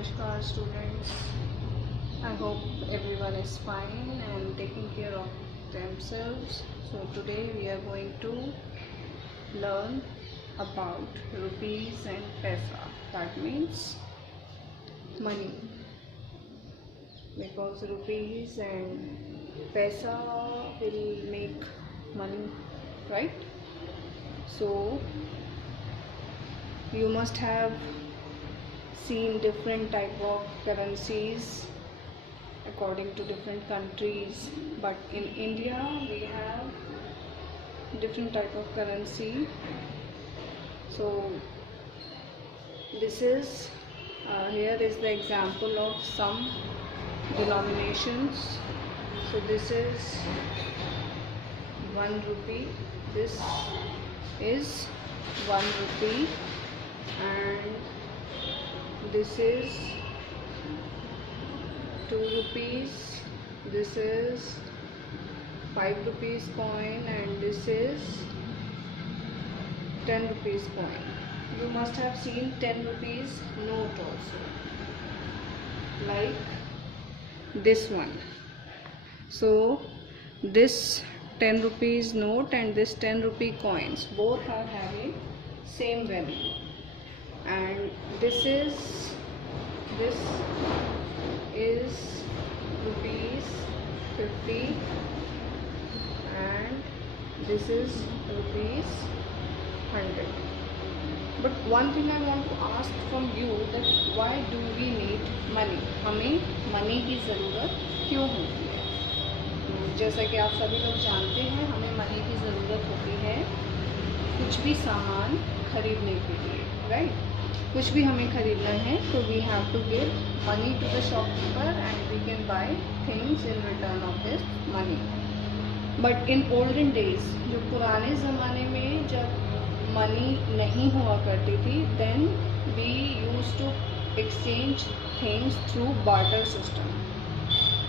Namaskar students. I hope everyone is fine and taking care of themselves. So today we are going to learn about rupees and paisa. That means money, because rupees and paisa will make money, right? So you must have seen different type of currencies according to different countries, but in India we have different type of currency. So this is here is the example of some denominations. So this is 1 rupee, this is 1 rupee, and this is 2 rupees, this is 5 rupees coin, and this is 10 rupees coin. You must have seen 10 rupees note also, like this one. So this 10 rupees note and this 10 rupee coins both are having same value, and this is rupees 50 and this is rupees 100. But one thing I want to ask from you, that why do we need money? हमें money की ज़रूरत क्यों होती है? जैसा कि आप सभी लोग जानते हैं, हमें मनी की ज़रूरत होती है कुछ भी सामान खरीदने के लिए, राइट? कुछ भी हमें खरीदना है तो we have to give money to the shopkeeper and we can buy things in return of this money. But in olden days, जो पुराने ज़माने में जब मनी नहीं हुआ करती थी, then we use to exchange things through barter system.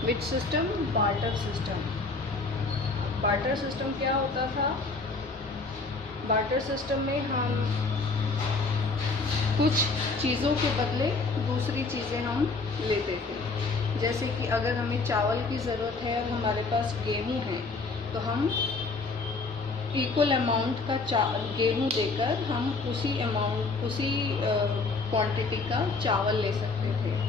Which system? Barter system. Barter system क्या होता था? बार्टर सिस्टम में हम कुछ चीज़ों के बदले दूसरी चीज़ें हम लेते थे. जैसे कि अगर हमें चावल की ज़रूरत है और हमारे पास गेहूँ है, तो हम इक्वल अमाउंट का गेहूँ देकर हम उसी क्वांटिटी का चावल ले सकते थे.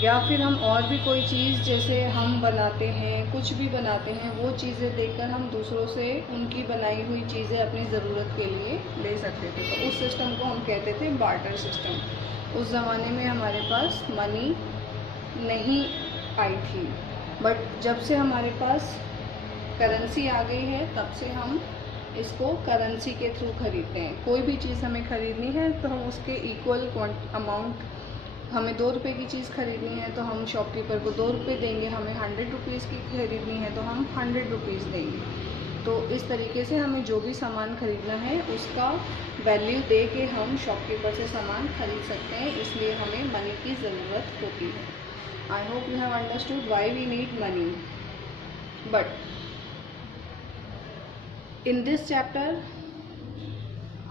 या फिर हम और भी कोई चीज़, जैसे हम बनाते हैं, कुछ भी बनाते हैं, वो चीज़ें देकर हम दूसरों से उनकी बनाई हुई चीज़ें अपनी ज़रूरत के लिए ले सकते थे. तो उस सिस्टम को हम कहते थे बार्टर सिस्टम. उस ज़माने में हमारे पास मनी नहीं आई थी, बट जब से हमारे पास करेंसी आ गई है, तब से हम इसको करेंसी के थ्रू खरीदते हैं. कोई भी चीज़ हमें ख़रीदनी है तो हम उसके इक्वल अमाउंट, हमें 2 रुपये की चीज़ खरीदनी है तो हम शॉपकीपर को 2 रुपये देंगे. हमें 100 रुपीज़ की खरीदनी है तो हम 100 रुपीज़ देंगे. तो इस तरीके से हमें जो भी सामान खरीदना है उसका वैल्यू दे के हम शॉपकीपर से सामान खरीद सकते हैं. इसलिए हमें मनी की ज़रूरत होती है. I hope you have understood why we need money. But in this chapter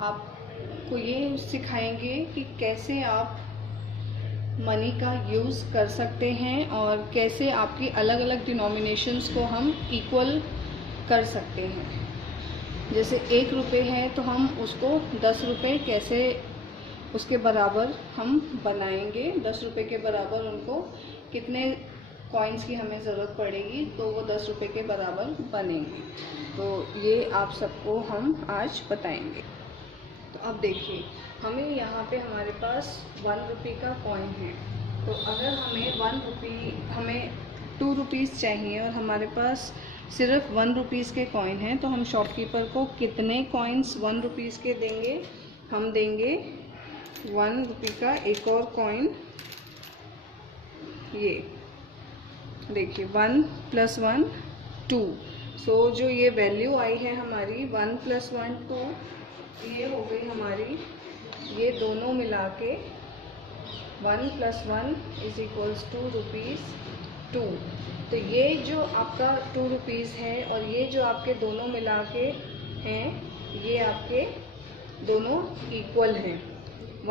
आपको ये सिखाएंगे कि कैसे आप मनी का यूज़ कर सकते हैं और कैसे आपकी अलग अलग डिनोमिनेशंस को हम इक्वल कर सकते हैं. जैसे 1 रुपये है तो हम उसको 10 रुपये कैसे उसके बराबर हम बनाएंगे. 10 रुपये के बराबर उनको कितने कॉइन्स की हमें ज़रूरत पड़ेगी तो वो 10 रुपये के बराबर बनेंगे. तो ये आप सबको हम आज बताएंगे. तो अब देखिए, हमें यहाँ पे हमारे पास 1 रुपये का कॉइन है. तो अगर हमें 2 रुपीज़ चाहिए और हमारे पास सिर्फ 1 रुपीज़ के कॉइन हैं, तो हम शॉपकीपर को कितने कॉइन्स 1 रुपीज़ के देंगे? हम देंगे 1 रुपये का एक और कॉइन. ये देखिए 1 + 1 2. सो जो ये वैल्यू आई है हमारी 1 + 1 2, ये हो गई हमारी, ये दोनों मिला के 1 + 1 = 2 रुपीज़ 2. तो ये जो आपका 2 रुपीज़ है और ये जो आपके दोनों मिला के हैं, ये आपके दोनों इक्वल हैं.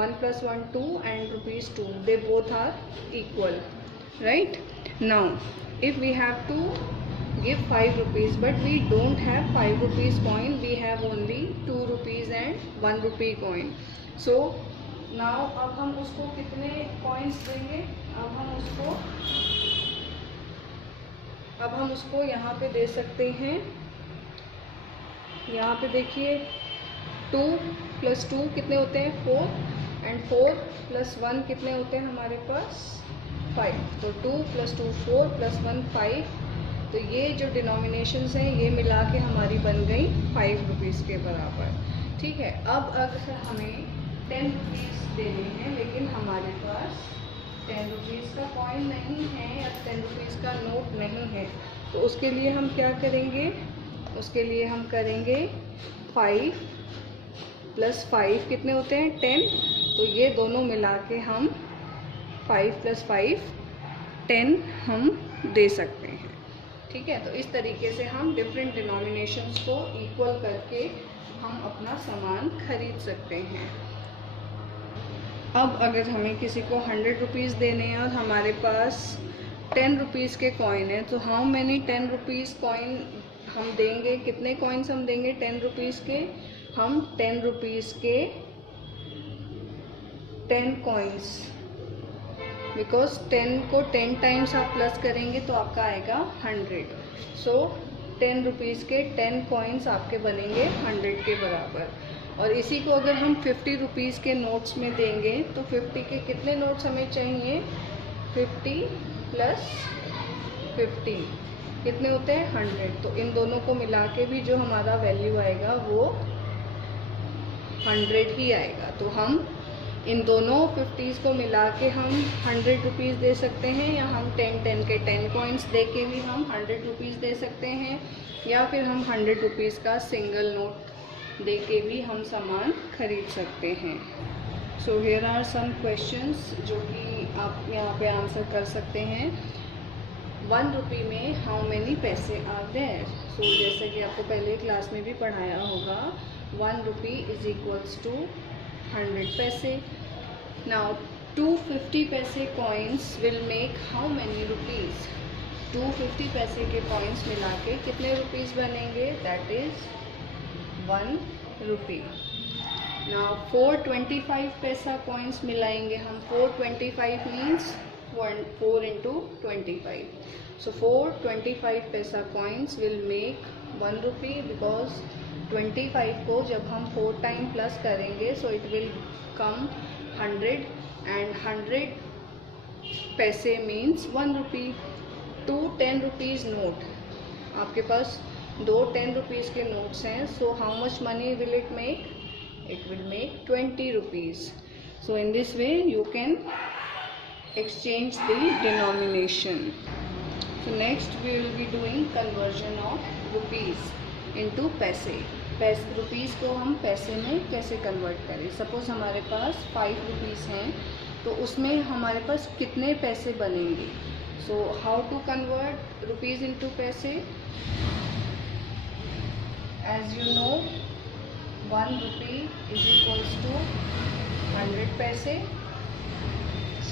1 plus 1 2 and rupees 2, they both are equal, right? Now if we have to give 5 rupees but we don't have 5 rupees coin, we have only 2 rupees and 1 rupee coin. So now अब हम उसको कितने coins देंगे? अब हम उसको यहाँ पे दे सकते हैं, यहाँ पे देखिए 2 plus 2 कितने होते हैं 4 and 4 plus 1 कितने होते हैं हमारे पास 5. तो 2 plus 2 4 plus 1 5. तो ये जो डिनोमिनेशंस हैं ये मिला के हमारी बन गई 5 रुपीज़ के बराबर. ठीक है. अब अगर हमें 10 रुपीज़ देने हैं लेकिन हमारे पास 10 रुपीज़ का कॉइन नहीं है या 10 रुपीज़ का नोट नहीं है, तो उसके लिए हम क्या करेंगे? उसके लिए हम करेंगे 5 plus 5 कितने होते हैं 10. तो ये दोनों मिला के हम 5 plus 5 10 हम दे सकते हैं. ठीक है. तो इस तरीके से हम डिफरेंट डिनोमिनेशंस को इक्वल करके हम अपना सामान खरीद सकते हैं. अब अगर हमें किसी को 100 रुपीज़ देने हैं और हमारे पास 10 रुपीज़ के कॉइन है, तो हाउ मैनी 10 रुपीज़ कॉइन हम देंगे? कितने कॉइन्स हम देंगे 10 रुपीज़ के? हम 10 रुपीज़ के 10 कॉइन्स, बिकॉज 10 को 10 टाइम्स आप प्लस करेंगे तो आपका आएगा 100. सो 10 रुपीज़ के 10 कॉइन्स आपके बनेंगे 100 के बराबर. और इसी को अगर हम 50 रुपीज़ के नोट्स में देंगे तो 50 के कितने नोट्स हमें चाहिए? 50 प्लस 50 कितने होते हैं 100. तो इन दोनों को मिला के भी जो हमारा वैल्यू आएगा वो 100 ही आएगा. तो हम इन दोनों 50s को मिला के हम 100 रुपीज़ दे सकते हैं, या हम 10 के 10 कॉइन्स दे के भी हम 100 रुपीज़ दे सकते हैं, या फिर हम 100 रुपीज़ का सिंगल नोट दे के भी हम सामान खरीद सकते हैं. So here are some questions जो कि आप यहाँ पे आंसर कर सकते हैं. 1 रुपी में हाउ मैनी पैसे आर देयर? सो जैसे कि आपको पहले क्लास में भी पढ़ाया होगा, 1 रुपी इज इक्वल्स टू 100 पैसे. नाउ 250 पैसे coins will make how many rupees? 250 पैसे के कॉइन्स मिला के कितने रुपीज़ बनेंगे? That is 1 rupee. नाउ 425 पैसा कॉइन्स मिलाएंगे हम. 425 मीन्स 4 into 25. So 425 पैसा coins will make 1 rupee, because 25 को जब हम 4 टाइम प्लस करेंगे so it will come 100 and 100 पैसे मीन्स 1 रुपी. 2 10 रुपीज़ नोट, आपके पास 2 10 रुपीज़ के नोट्स हैं. So how much money will it make? It will make 20 rupees. So in this way you can exchange the denomination. So next we will be doing conversion of rupees into पैसे. Rupees को हम पैसे में कैसे convert करें? Suppose हमारे पास 5 rupees हैं, तो उसमें हमारे पास कितने पैसे बनेंगे? So how to convert rupees into paise? As you know 1 rupee is equals to 100 paise.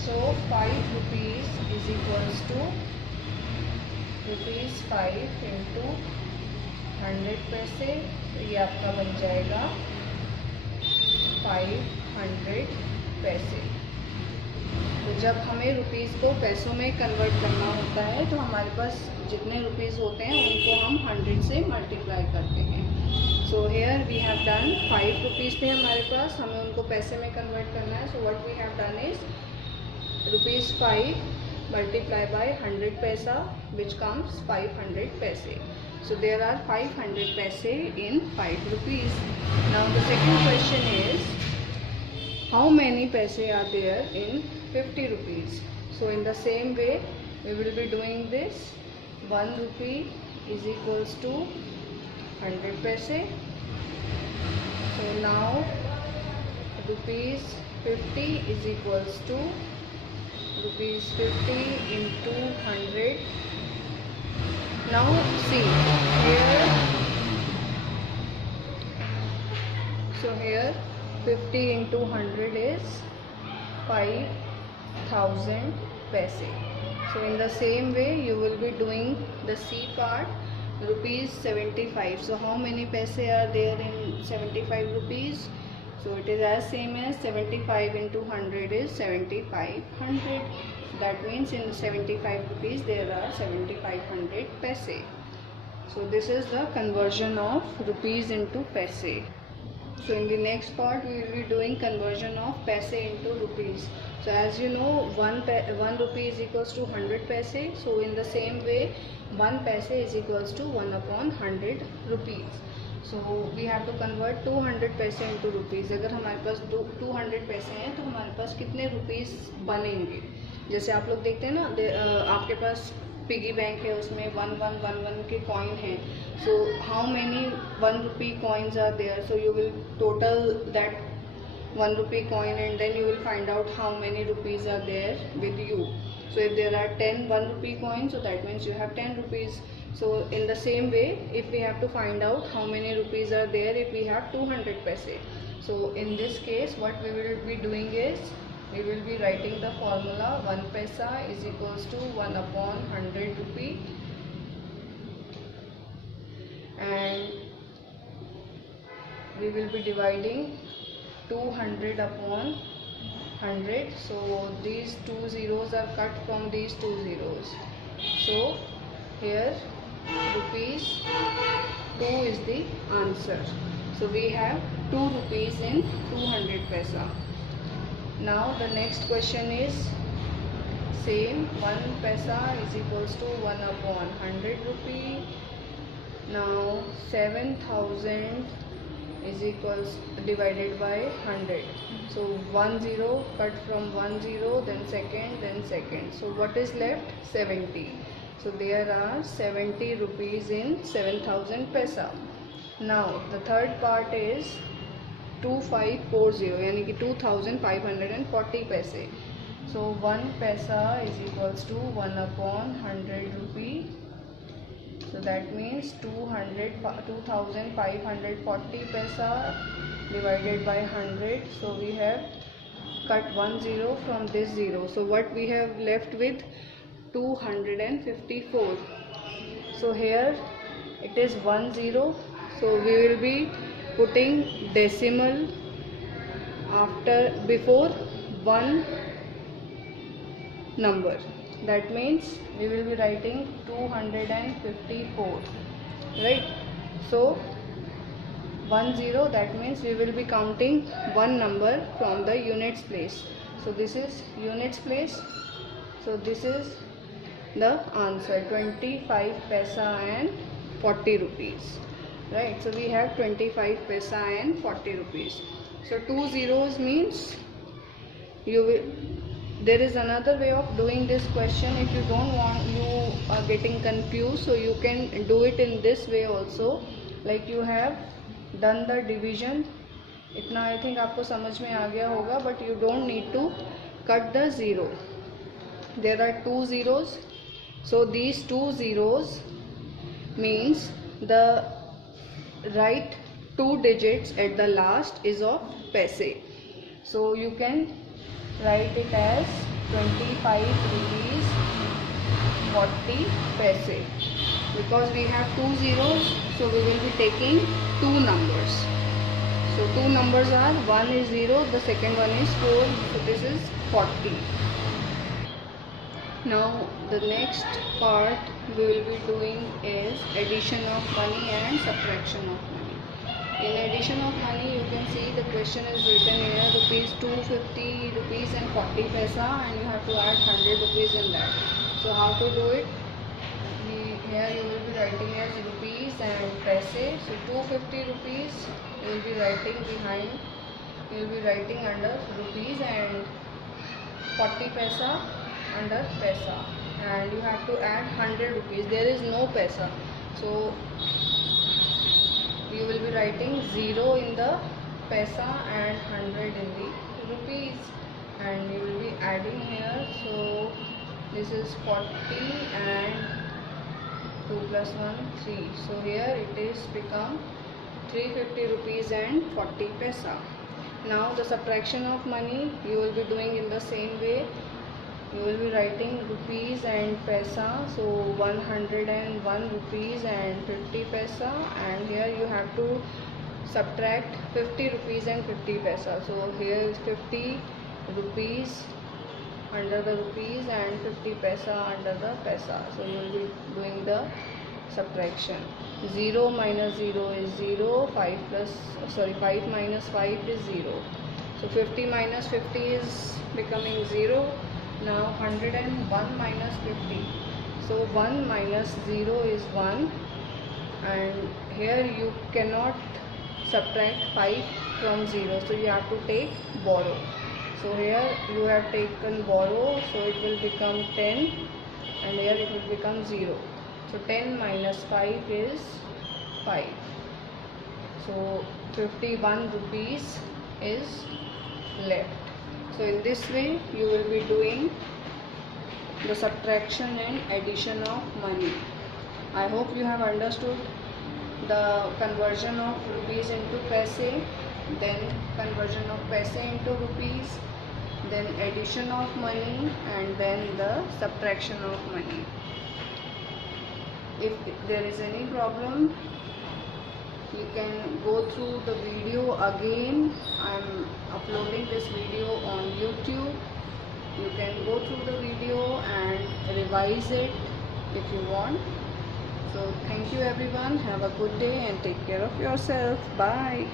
So 5 rupees is equals to rupees 5 into 100 पैसे. तो ये आपका बन जाएगा 500 पैसे. तो जब हमें रुपीज़ को पैसों में कन्वर्ट करना होता है तो हमारे पास जितने रुपीज़ होते हैं उनको हम 100 से मल्टीप्लाई करते हैं. So here we have done 5 rupees थे हमारे पास, हमें उनको पैसे में कन्वर्ट करना है. So what we have done is rupees 5 multiplied by 100 paisa, which comes 500 paise. So there are 500 paise in 5 rupees. Now the second question is, how many paise are there in 50 rupees? So in the same way we will be doing this. 1 rupee is equals to 100 paise. So now rupees 50 is equals to rupees 50 into 100. Now see here, so here 50 into 100 is 5000 paise. So in the same way you will be doing the C part, rupees 75. So how many paise are there in 75 rupees? So it is as same as 75 into 100 is 7500. That means in 75 rupees there are 7500 paise. So this is the conversion of rupees into paise. So in the next part we will be doing conversion of paise into rupees. So as you know, 1 rupee is equals to 100 paise. So in the same way 1 paise is equals to 1 upon 100 rupees. So we have to convert 200 पैसे into rupees. अगर हमारे पास 200 पैसे हैं तो हमारे पास कितने rupees बनेंगे? जैसे आप लोग देखते हैं ना, आपके पास पिगी बैंक है, उसमें 1111 के कॉइन हैं. So how many 1 rupee coins are there? So you will total that 1 rupee coin and then you will find out how many rupees are there with you. So if there are 10 1 rupee coins, so that means you have 10 rupees. So in the same way, if we have to find out how many rupees are there if we have 200 paise. So in this case what we will be doing is, we will be writing the formula 1 paisa is equals to 1 upon 100 rupee, and we will be dividing 200 upon 100. So these two zeros are cut from these two zeros. So here rupees 2 is the answer. So we have 2 rupees in 200 paisa. Now the next question is same. 1 paisa is equals to 1 upon 100 rupee. Now 7000 is equals divided by 100. So 1 0 cut from 1 0, then second. So what is left? 70. So there are 70 rupees in 7000 paisa. Now the third part is 2540, यानी कि 2540 पैसे. So 1 paisa is equals to 1 upon 100 rupee. So that means 2540 paisa divided by 100. So we have cut 1 0 from this 0. So what we have left with? 254. So here it is 1 0. So we will be putting decimal before one number. That means we will be writing 254, right? So 1 0, that means we will be counting one number from the units place. So this is units place. So this is the answer, 25 paisa and 40 rupees, right? So we have 25 paisa and 40 rupees. So 2 zeros means there is another way of doing this question. If you don't want, you are getting confused, so you can do it in this way also. Like you have done the division, इतना I think आपको समझ में आ गया होगा, but you don't need to cut the zero. There are 2 zeros. So these 2 zeros means the right 2 digits at the last is of paise. So you can write it as 25 rupees 40 paise. Because we have 2 zeros, so we will be taking 2 numbers. So 2 numbers are, one is 0, the second one is 4. So this is 40. Now the next part we will be doing is addition of money and subtraction of money. In addition of money, you can see the question is written here, rupees 250 rupees and 40 paisa, and you have to add 100 rupees in that. So how to do it? Here you will be writing as rupees and paise. So 250 rupees you will be writing behind, you will be writing under rupees, and 40 paisa under paisa, and you have to add 100 rupees. There is no paisa, so you will be writing 0 in the paisa and 100 in the rupees, and you will be adding here. So this is 40 and 2 plus 1 3. So here it is become 350 rupees and 40 paisa. Now the subtraction of money you will be doing in the same way. You will be writing rupees and paisa, so 101 rupees and 50 paisa, and here you have to subtract 50 rupees and 50 paisa. So here is 50 rupees under the rupees and 50 paisa under the paisa. So you will be doing the subtraction. 0 minus 0 is 0, 5 minus 5 is 0. So 50 minus 50 is becoming 0. Now 101 minus 50. So 1 minus 0 is 1, and here you cannot subtract 5 from 0. So you have to take borrow. So here you have taken borrow, so it will become 10, and here it will become 0. So 10 minus 5 is 5. So 51 rupees is left. So in this way you will be doing the subtraction and addition of money. I hope you have understood the conversion of rupees into paise, then conversion of paise into rupees, then addition of money, and then the subtraction of money. If there is any problem, you can go through the video again. I am uploading this video on YouTube. You can go through the video and revise it if you want. So thank you everyone. Have a good day and take care of yourself. Bye.